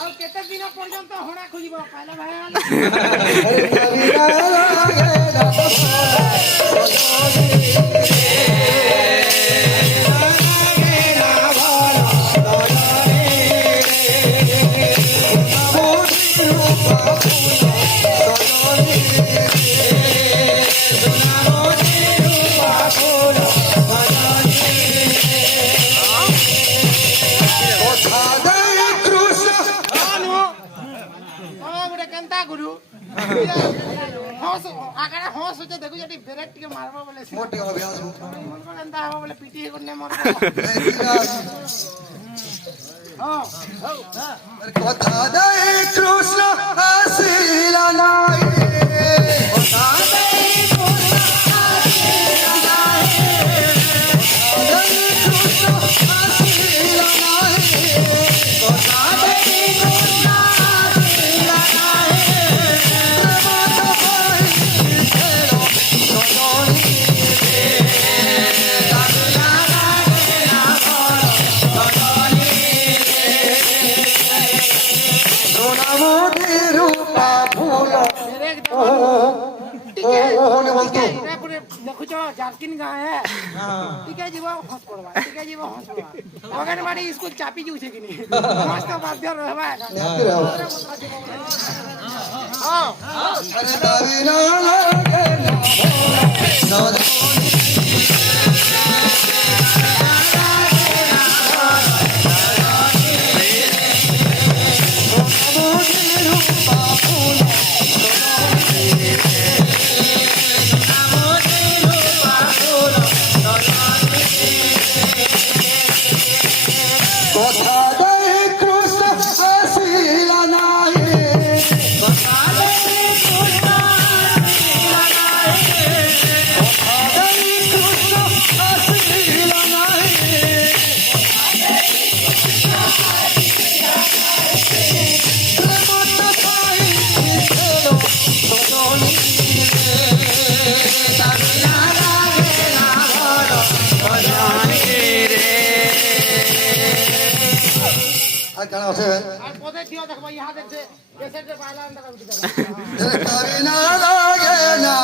ଆଉ କେତେ ଦିନ ପର୍ଯ୍ୟନ୍ତ ହଣା ଖୋଜିବ ପାଇଲା ଭାଇ কথা দেয় কৃষ্ণ আসিল নাই देखुच जारकिन गाँ है टीके जीव हंस पड़वा टीके जीव हंस पड़वा अंगनवाड़ी स्कूल चापी जू छे कि नहीं मस्त बाध्य रहबा हां अरे दावी ना लागे ना আর পদে দিও দেখবা ইহা দেখছে এসে যে পাইলা আন্দা উঠি না লাগে না